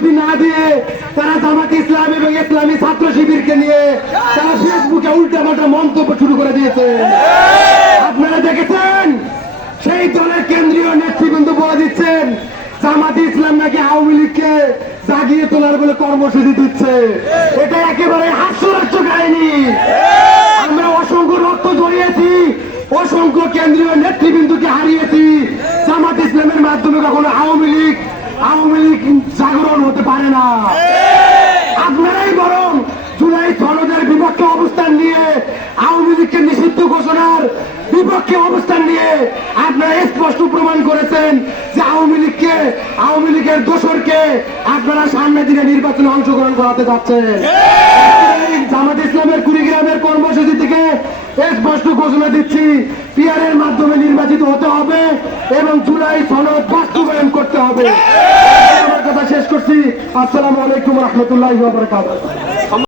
কর্মসূচি না দিয়ে তারা জামাত ইসলাম এবং ইসলামী ছাত্র শিবিরকে নিয়ে তারা ফেসবুকে উল্টাপাল্টা মন্তব্য শুরু করে দিয়েছে। আপনারা দেখেছেন সেই দলের কেন্দ্রীয় নেতৃবৃন্দ বলে দিচ্ছেন জামাত ইসলাম নাকি আওয়ামী লীগকে জাগিয়ে তোলার বলে কর্মসূচি দিচ্ছে। এটা একেবারে হাস্যরস কাহিনী। আমরা অসংখ্য রক্ত জড়িয়েছি, অসংখ্য কেন্দ্রীয় নেতৃবৃন্দকে হারিয়েছি। জামাত ইসলামের মাধ্যমে কখনো আওয়ামী লীগ জাগরণ হতে পারে না। আপনারাই বরং জুলাই সনদের বিপক্ষে অবস্থান নিয়ে আওয়ামী লীগকে নিষিদ্ধ ঘোষণার বিপক্ষে অবস্থান নিয়ে আপনারা স্পষ্ট প্রমাণ করেছেন যে আওয়ামী লীগের দোসরকে আপনারা সামনের দিনে নির্বাচনে অংশগ্রহণ করাতে যাচ্ছেন। জামাত ইসলামের কুড়িগ্রামের কর্মসূচি থেকে স্পষ্ট ঘোষণা দিচ্ছি, পিআরের মাধ্যমে নির্বাচিত হতে হবে এবং জুলাই সনদ বাস্তবায়ন করতে হবে। আমার কথা শেষ করছি। আসসালামু আলাইকুম রহমতুল্লাহি ওয়া বারাকাতুহু।